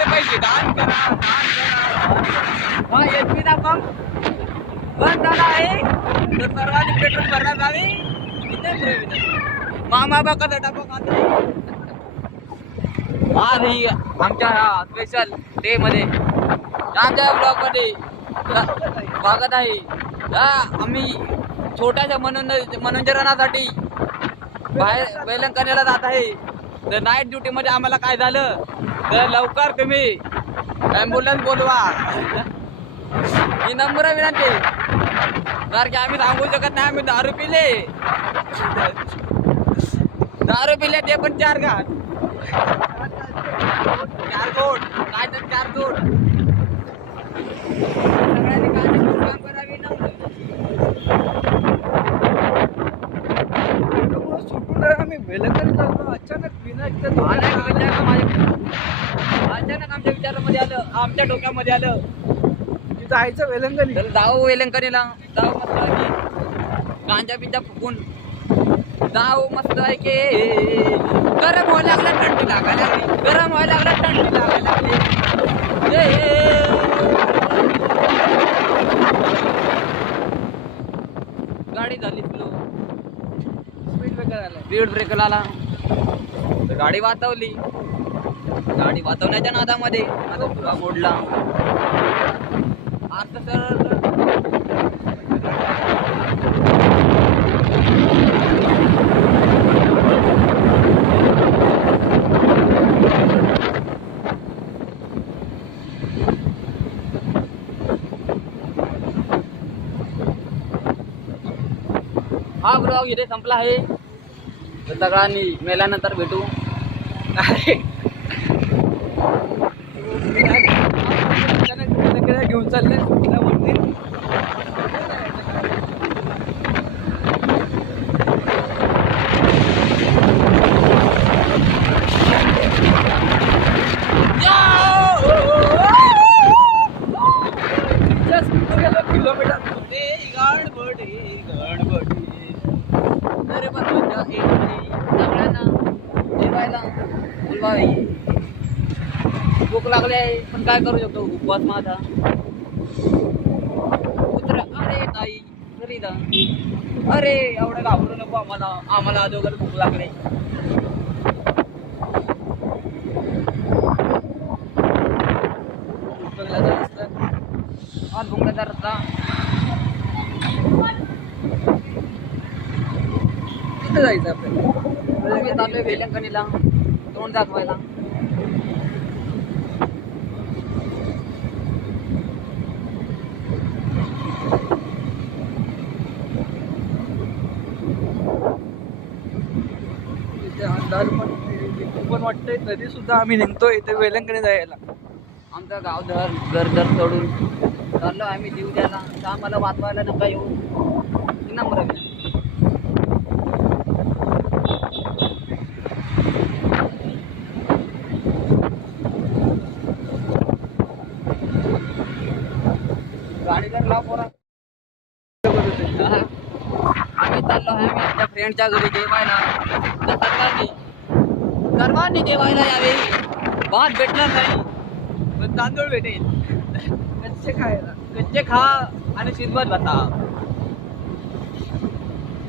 आपले पैसे दान करा, दान करा. हा एसटी चा पंप बंद झाला आहे तर सर्वांनी पेट्रोल भरला जावे. इथे मामा बाका डबा खातो. आज ही आमच्या स्पेशल डे मध्ये आमच्या ब्लॉग मध्ये स्वागत आहे. आम्ही छोट्याशा मनोरंजनासाठी बाहेर वेलंकणीला जात आहे. तर नाईट ड्युटी मध्ये आम्हाला काय झालं तर लवकर तुम्ही ॲम्ब्युलन्स बोलवा ही नम्र विनंती. कारण की आम्ही सांगू शकत नाही आम्ही दारू पिले ते पण 4 घाट 4 गोट काय तर 4 गोट सगळ्यांनी काळजी काम करावी. सुटून आम्ही वेलंकणी जातो. अचानक आमच्या विचारामध्ये आलं, आमच्या डोक्यामध्ये आलं जायचं वेलंकणी. तर जाऊ वेलंकणीला जाऊ मस्त गांजा बिंजा फुकून जाऊ मस्त आहे की गरम व्हायला लागला थंडी लागायला लागली. गरम व्हायला लागला थंडी लागायला लागली. गाडी झाली स्लो. स्पीड ब्रेकर आला तर गाडी वाचवली. गाडी वाचवण्याच्या नादामध्ये आता पुरा मोडला. आता सर हा ब्लॉग इथे संपला आहे. तर सगळ्यांनी मेल्यानंतर भेटू. घेऊन चालले मंदिर. किलोमीटर अरे पण सगळ्यांना जेवायला बोलवावे. भूक लागली आहे पण काय करू शकतो उपवास माझा. कुत्रा अरे ताई तरी जा अरे एवढं घाबरू नको आम्हाला अगोदर भूक लागली. आज भुंगल्याचा रस्ता कुठं जायचं आपल्याला. मी चाललोय वेलंकणीला तोंड दाखवायला. अंदाज पण वाटतंय तरी सुद्धा आम्ही निघतोय इथे वेलंकणी जायला. आमचं गाव घर सोडून चाललो आम्ही जीव द्यायला. तर आम्हाला वाचवायला नका येऊ ही नम्र विनंती. गाडीला लाव पोरा. आम्ही चाललो आहे आम्ही आमच्या फ्रेंडच्या घरी जेवायला. तर सर्वांनी जेवायला यावे. भात भेटणार नाही पण तांदूळ भेटेल. कच्चे खा आणि शिजवत बसा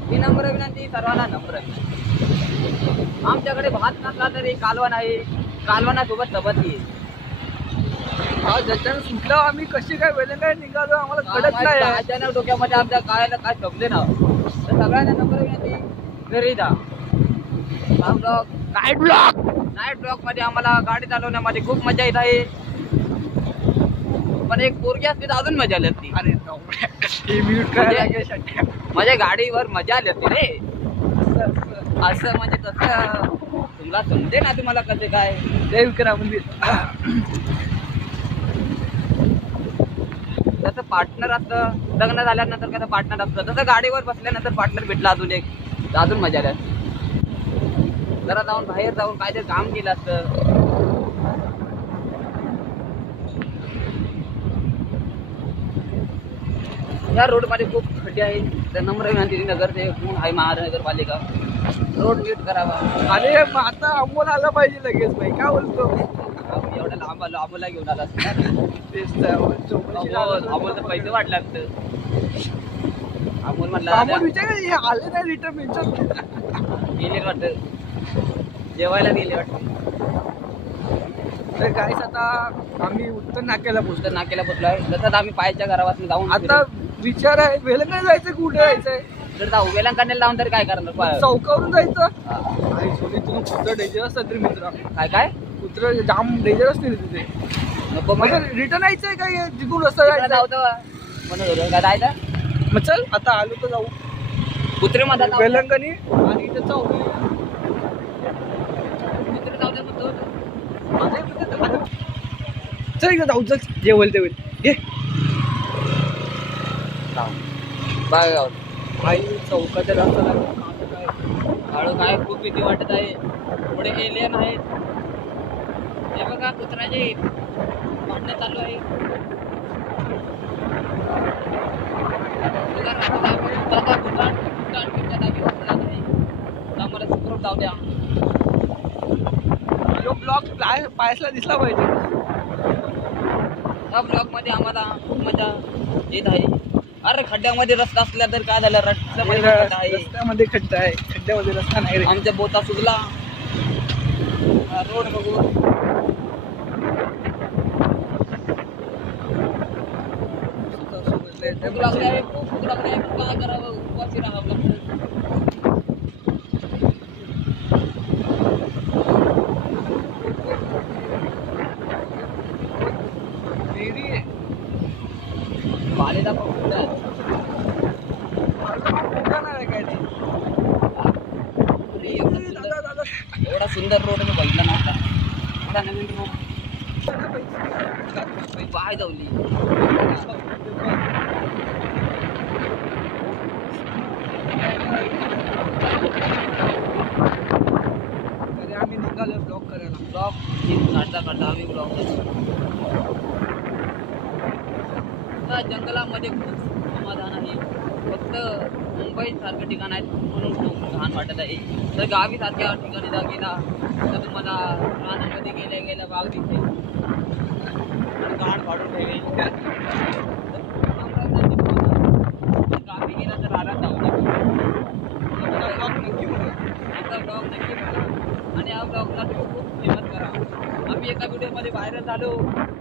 ही नम्र विनंती. सर्वांना नम्र विनंती. आमच्याकडे भात नसला तरी कालवण आहे. कालवणासोबत चपाती आहे. ज्याच्यानं सुटलं आम्ही कशी काय वेलंकणी निघालो आम्हाला कळत नाही. अचानक डोक्यामध्ये आमच्या काळाला काय समजे ना. तर सगळ्यांना नम्र विनंती घरी जा. हा ब्लॉग नाईट ब्लॉग मध्ये आम्हाला गाडी चालवण्यामध्ये खूप मजा येत आहे. पण एक पोरगी असते तर अजून मजा आली असती. अरे माझ्या गाडीवर मजा आली असती रे. असं म्हणजे कसं तुला समजे ना तुम्हाला कसं काय जय विक्रा मंदिर. जसं पार्टनर असतं लग्न झाल्यानंतर कसं पार्टनर असतं तसं गाडीवर बसल्यानंतर पार्टनर भेटला अजून मजा आली असते. जरा जाऊन बाहेर जाऊन काहीतरी काम केलं असतं. या रोड मध्ये खूप खड्डे आहे. तर नम्र विनंती नगरचे कोण आहे महानगरपालिका रोड नीट करावा. अरे आता अंमल आला पाहिजे लगेच भाई काय बोलतो. एवढा लांब आलो अमोलला घेऊन आला तेच तर, चौकशी झालं. अमोलचं पैसे वाटलं असतं. अमोल म्हटलं अमोल विचार हे आले नाही रिटर्न विचार. गेले वाटतं, जेवायला गेले वाटतं. तर काहीच आता आम्ही उत्तर नाक्याला पोहोचलो. तर नाक्याला पोचलोय. तसंच आम्ही पायच्या घरापासून जाऊन आता विचार आहे वेलंगण जायचं कुठे जायचंय. जर जाऊ वेलांकण्याला लावून तरी काय करणार? चौकावरून जायचं. आई सोनी तुला कुत्र डेंजर असतात रे मित्र. काय काय कुत्र जाम डेंजर असते रे तिथे. नको मग मग रिटर्न यायचंय काय तिथून रस्ता जाऊ जायचं. तेव्हा. म्हणून काय जायचं मग चल आता आलो तर जाऊ. कुत्रे मध्ये जाऊ वेलंगणी आणि इथं जाऊ. कुत्रे जाऊ दे म्हणतो. चल इकडे जाऊ. चल जे होईल ते होईल. घे बाय गाव आई चौकाच्या रस्त्याला काळू काय खूप भीती वाटत आहे. पुढे एलियन आहेत. हे बघा कुत्र्याचे भांडणं चालू आहे. बघा, रात्रीला आम्ही कुत्र्याचा घुटाण जागी बसला आहे. तर आम्हाला सुखरूप जाऊ द्या. जो ब्लॉग पायसला दिसला पाहिजे. त्या ब्लॉग मध्ये आम्हाला खूप मजा येत आहे. अरे खड्ड्यामध्ये रस्ता असला तर काय झालं? रस्त्यामध्ये खड्डा आहे. रस्त्यामध्ये खड्डा आहे. खड्ड्यामध्ये रस्ता नाही रे. आमच्या बोटा सुजला. रोड बघू भूक लागली आहे. खूप भूक लागली आहे. पण काय करावं? उपाशी राहावं लागतं. डेअरी आहे. पालेला पण कुठं आहे? दुकान आहे काय ते. अरे, एवढा सुंदर दादा दादा एवढा सुंदर रोड मी बघितला नव्हता. एवढा नवीन रोड पाय जाऊली. तरी आम्ही निघालो ब्लॉग करायला. ब्लॉग काढता काढता आम्ही ब्लॉग जंगलामध्ये खूप समाधान आहे. फक्त मुंबई सारखं ठिकाण आहे म्हणून खूप घाण वाटत आहे. तर गावी सारख्या ठिकाणी जर गेला तर तुम्हाला रानामध्ये गेल्या गेल्या बाग दिसेल आणि घाण काढून ठेवेल. गावी गेला तर रानात जाऊ नका. आमचा ब्लॉग नक्की बघा आणि हा ब्लॉगला तुम्ही खूप फेमस करा. आम्ही एका व्हिडिओमध्ये व्हायरल झालो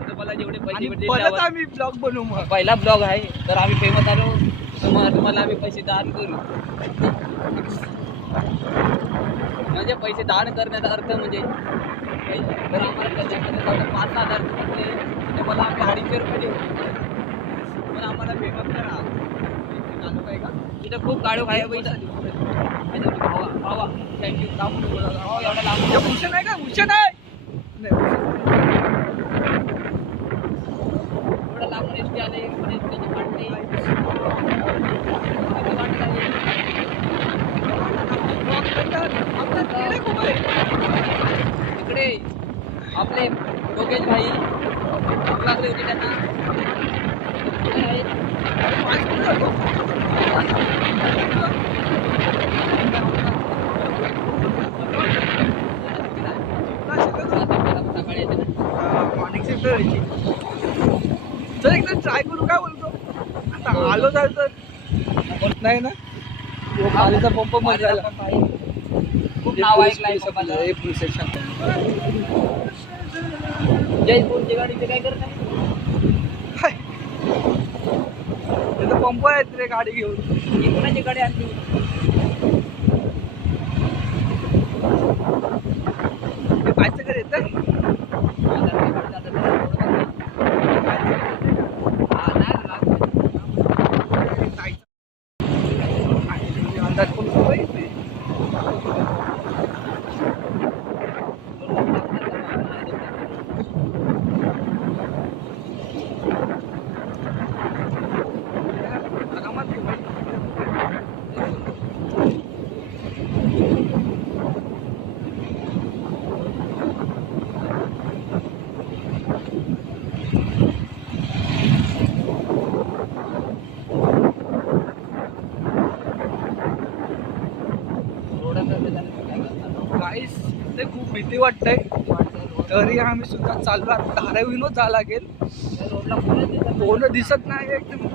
तर मला जेवढे पैसे आणि भेटले परत त्यावर- आम्ही ब्लॉग बनवू मग. पहिला ब्लॉग आहे तर आम्ही फेमस आलो. तुम्हाला आम्ही पैसे दान करू. म्हणजे पैसे दान करण्याचा अर्थ म्हणजे जर आम्हाला त्याच्यामध्ये 5,000 रुपये तर मला आम्ही 250 रुपये देऊ. पण आम्हाला फेमस करा. इथं खूप काळू खाय पैसा भावा भावा थँक्यू. एवढा लांब भूषण आहे का? भूषण आहे नाही, एवढा लांब एसटी आले पण एसटीची वाटते. इकडे आपले योगेश भाई भूक लागली होती त्यांना. कुठे आहेत? सकाळी येते ना. मॉर्निंग शिफ्ट व्हायची. चल एकदा ट्राय करू. काय बोलतो आता आलो तर नाही ना. खालीचा पंप मध्ये झाला. खूप नाव ऐकलंय फुल सेक्शन. जयपूरची गाडीचे काय करत आहे? पंप आहेत रे गाडी घेऊन. ही कोणाची गाडी आणली? पायचं घर येतं. अंदाज कोण गाईस ते खूप भीती वाटतंय. तरी आम्ही सुद्धा चाललो आता धारावीनच जा लागेल. त्या रोडला कोण दिसत नाही एकदम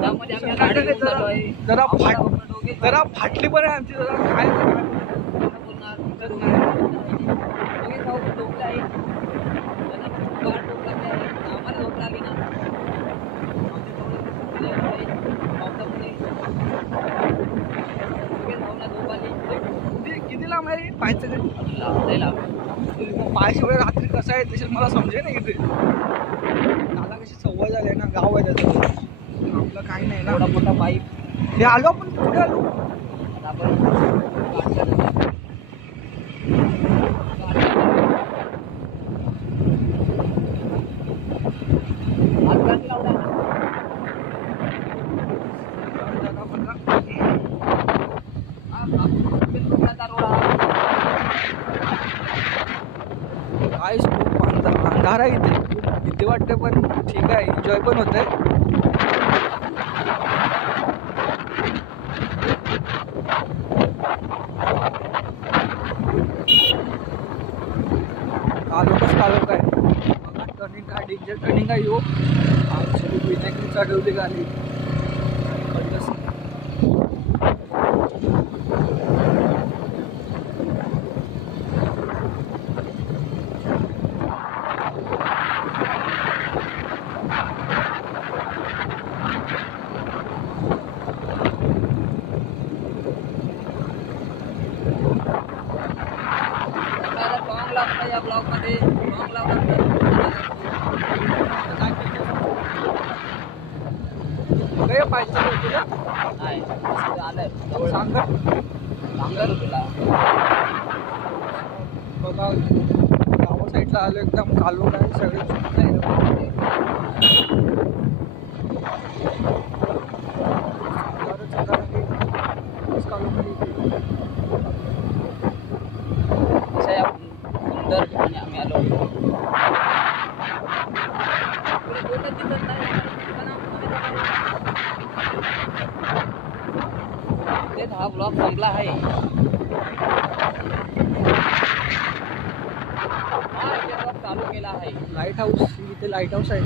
त्यामध्ये आम्ही गाडी घेऊन चाललो आहे. जरा आपण दोघे जरा फाटली पण आहे आमची जरा काय बोलणार. तर दोघे भाऊ झोपले आहे. त्यांना गाड झोप लागली आहे. आम्हाला झोप लागली ना. आमचे भाऊ पावसामुळे दोघे भाऊंना झोप आली. किती लांब आहे पायचं घरी? लय लांब. पायशिवाय रात्री कसं आहे तसे मला समजे ना इथे. मला कशी सवय झाली आहे ना, गाव आहे त्याचं आपलं काही नाही ना. एवढा मोठा पाईप. हे आलो आपण कुठे आलो? आता आपण गाडी चालवतो. हात गाडी लावला ना. हा, कुठला रोड हा? काहीच खूप अंधार आहे इथे. खूप भीती वाटते पण ठीक आहे, एन्जॉय पण होत आहे. कालोख आहे बघा. टर्निंग काय डेंजर टर्निंग आहे हो. आमची विनायकनी चढवली गाडी कळलंच नाही. सॉंग लागतं या ब्लॉग मध्ये. सॉंग लागतं. काय पाहिजे तुला नाही आलंय जवळ. सांगा सांगणार तुला. बघा गावा साईडला आलो एकदम कालो काय सगळे चुकत आहे. कसं आहे आपण सुंदर ठिकाणी आम्ही आलो. पुढे बोटच दिसत नाही. तेच हा ब्लॉग संपला आहे. हा इथे ब्लॉग चालू केला आहे. लाईट हाऊस इथे लाईट हाऊस आहे.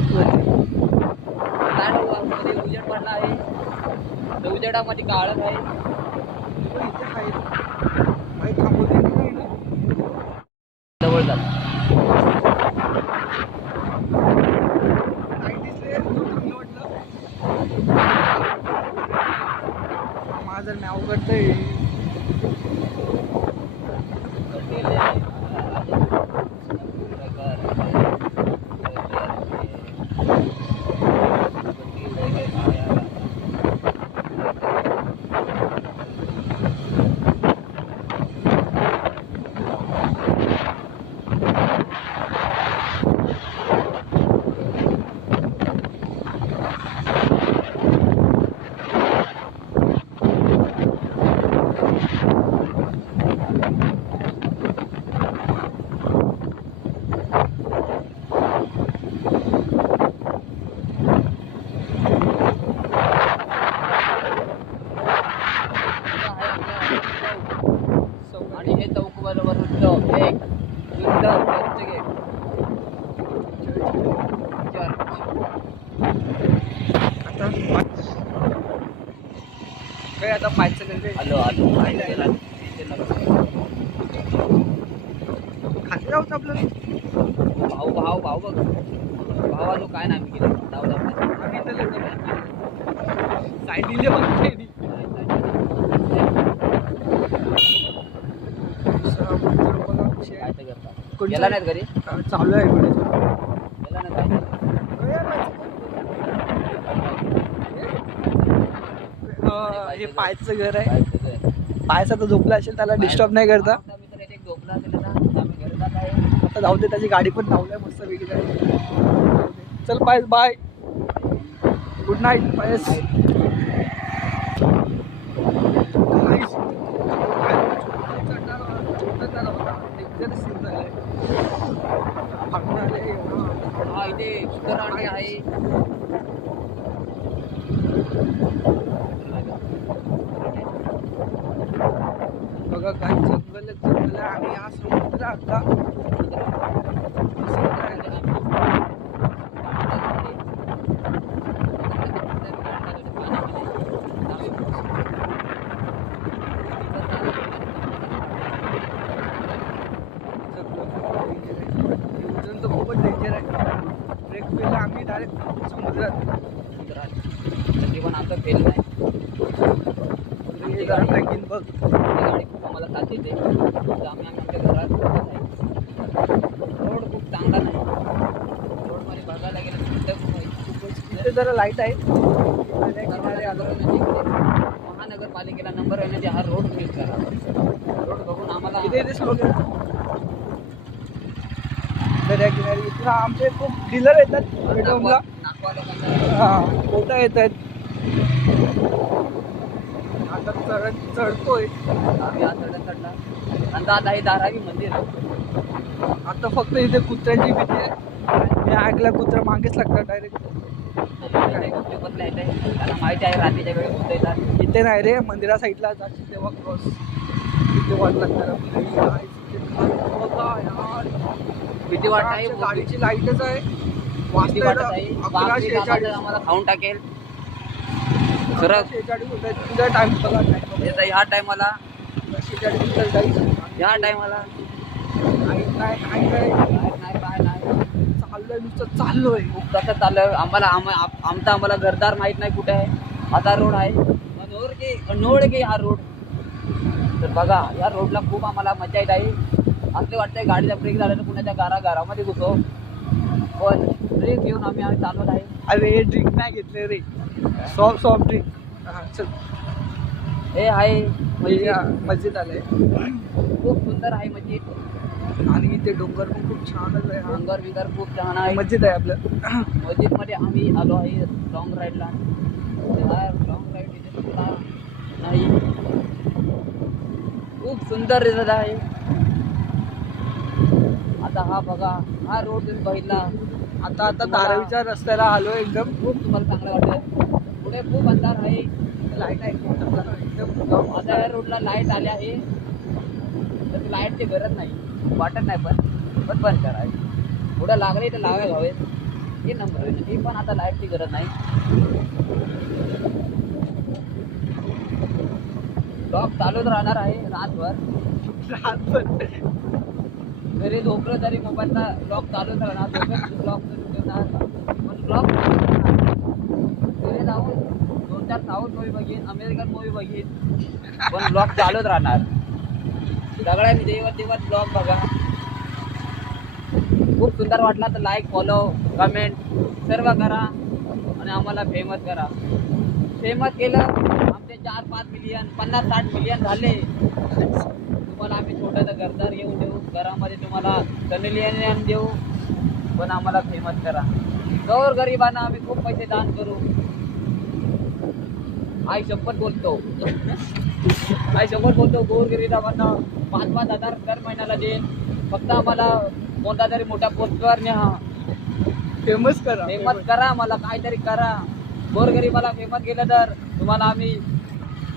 लाईट हाऊसमध्ये उजेड पडला आहे. त्या उजेडामध्ये काळच आहे. इथे आहे काही थांबवते नाही ना. जवळ जात. लाईट दिसले चांगलं वाटलं. माझं नाव करतंय. आणि हे चौक बरोबर उठलं एक सुंदर चर्चगेट. काय आता पाहायचं काय आलो आलो. खाली जाऊच आपल्याला. भाऊ भाऊ भाऊ बघ. भाऊ आलो काय ना आम्ही गेलो. जाऊ जाऊ. आम्ही इथं साईडीले बघते. काय ते करता. गेला नाहीत घरी. चालू आहे इकडे. गेला नाही काय. हे पायचं घर आहे. पायचा तर झोपला असेल, त्याला डिस्टर्ब नाही करता. मित्र एक झोपला असेल ना. आम्ही घरी जात आहे. आता जाऊ दे, त्याची गाडी पण लावली आहे मस्त वेगळी गाडी. चल पायस बाय. गुड नाईट पायस. हा इथे सुंदर आहे. बघा काही जंगल आहे आणि हा समुद्र आता पहिले आम्ही डायरेक्ट समुद्रात. तरी पण आमचं फेल नाही. हे जरा ट्रेकिंग बघ. ही गाडी खूप आम्हाला साथ देते. तर आम्ही आमच्या घरात बसत आहे. रोड खूप चांगला नाही. रोडमध्ये बघायला गेलं तर कुठं खूप आहे. इथे जरा लाईट आहे. महानगरपालिकेला नंबर येण्याचे हा रोड यूज करा. रोड बघून आम्हाला इथे स्लो दर्या किनारी इथून आमचे खूप डीलर येतात पेट्रोलला. हा मोठा येत आहेत. आता चढतोय आम्ही आज चढला अंदाज आहे धारावी मंदिर. आता फक्त इथे कुत्र्याची भीती आहे. मी ऐकलं कुत्रा मागेच लागतात डायरेक्ट. बदला येत आहे त्यांना माहिती आहे रात्रीच्या वेळेस कुठे येतात. इथे नाही रे, मंदिरा साईडला जायची तेव्हा क्रॉस इथे वाट लागणार. भीती वाटत आहे. गाडीची लाईटच आहे. भीती वाटत आहे. 11:46 आम्हाला खाऊन टाकेल. खरं 46 होत आहेत. तुझा टाइम बघा नाही येतं ह्या टायमाला 46 जायचं. ह्या टायमाला नाही नाही काय नाही चाललोय नुसतं चाललोय. खूप कसं चाललं आम्हाला घरदार माहित नाही कुठे आहे. आता रोड आहे अनोळ की हा रोड. तर बघा या रोडला खूप आम्हाला मजा येत आहे. असले वाटतंय गाडीचा ब्रेक झाला तर पुण्याच्या घरामध्ये घुसो. पण ब्रेक घेऊन आम्ही चालवत आहे. अरे ड्रिंक नाही घेतले रे, सॉफ्ट ड्रिंक. चल हे आहे मस्जिद आलंय. खूप सुंदर आहे मस्जिद. आणि इथे डोंगर पण खूप छानच आहे. डोंगर बिगर खूप छान आहे. मस्जिद आहे आपलं. मस्जिदमध्ये आम्ही आलो आहे लॉंग राईडला. लॉंग राईड इथे सुद्धा नाही. खूप सुंदर दिसत आहे. आता हा बघा हा रोड तुम्ही बघितला. आता धारावीच्या रस्त्याला आलो एकदम. खूप तुम्हाला चांगलं वाटतं. पुढे खूप अंधार आहे. लाईट आहे एकदम. आता या रोडला लाईट आली आहे. तर लाईटची गरज नाही वाटत नाही. पण बंद करायची. पुढं लागले तर लावायला हवे. हे नंबर होईल. ही पण आता लाईटची गरज नाही. ब्लॉग चालूच राहणार आहे रातभर. घरी झोपलं तरी मोबाईलचा ब्लॉग चालूच राहणार. ब्लॉग ठेवणार पण ब्लॉग घरी जाऊन 2-4 साऊथ मूवी बघीन, अमेरिकन मूवी बघीन, पण ब्लॉग चालूच राहणार. सगळ्यांनी जेवत ब्लॉग बघा. खूप सुंदर वाटला तर लाईक फॉलो कमेंट सर्व करा आणि आम्हाला फेमस करा. फेमस केलं आमचे 4-5 मिलियन 50-60 मिलियन झाले. तुम्हाला आम्ही छोटंसं घरदार येऊन देऊ. घरामध्ये तुम्हाला सनी देऊ. पण आम्हाला फेमस करा. गौर गरिबांना आम्ही खूप पैसे दान करू. आई शपथ बोलतो गौर गरिबांना 5-5 हजार दर महिन्याला देईन. फक्त आम्हाला कोणता तरी मोठ्या पोस्टवर न्या. फेमस करा. आम्हाला काहीतरी करा. गोरगरिबाला फेमस केलं तर तुम्हाला आम्ही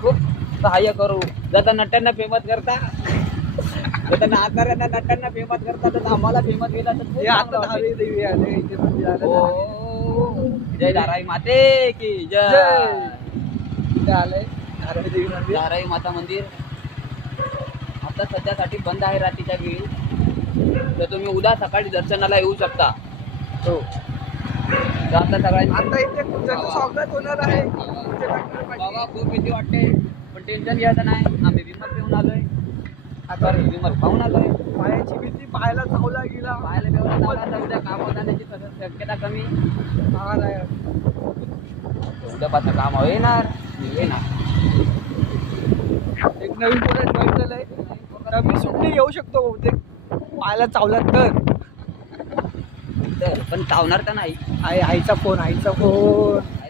खूप सहाय्य करू. जर नट्यांना फेमस करता जर नाचणाऱ्यांना नट्यांना फेमस करता तर आम्हाला फेमस केलं तर खूप चांगलं वाटेल. देवी आले इथे पण हो. जय धारावी माते की जय. इथे आलंय धारावी देवी मंदिर. धारावी माता मंदिर आता सध्यासाठी बंद आहे रात्रीच्या वेळी. तर तुम्ही उद्या सकाळी दर्शनाला येऊ शकता. हो. तर आता सगळ्यांनी आता इथे कुत्र्याचं स्वागत होणार आहे. बाबा खूप भीती वाटते पण टेन्शन घ्यायचं नाही. आम्ही विमल घेऊन आलोय. आता विमल खाऊन आलोय. पायाची भीती पाहायला चावला गेला. पाहायला बेवला उद्या काम होणार त्याची शक्यता कमी. हा नाही उद्यापासून काम येणार. एक नवीन कोणा जॉईन झालंय. तर मी सुट्टी येऊ शकतो बहुतेक पाहायला चावला तर. पण चावणार तर नाही. आईचा फोन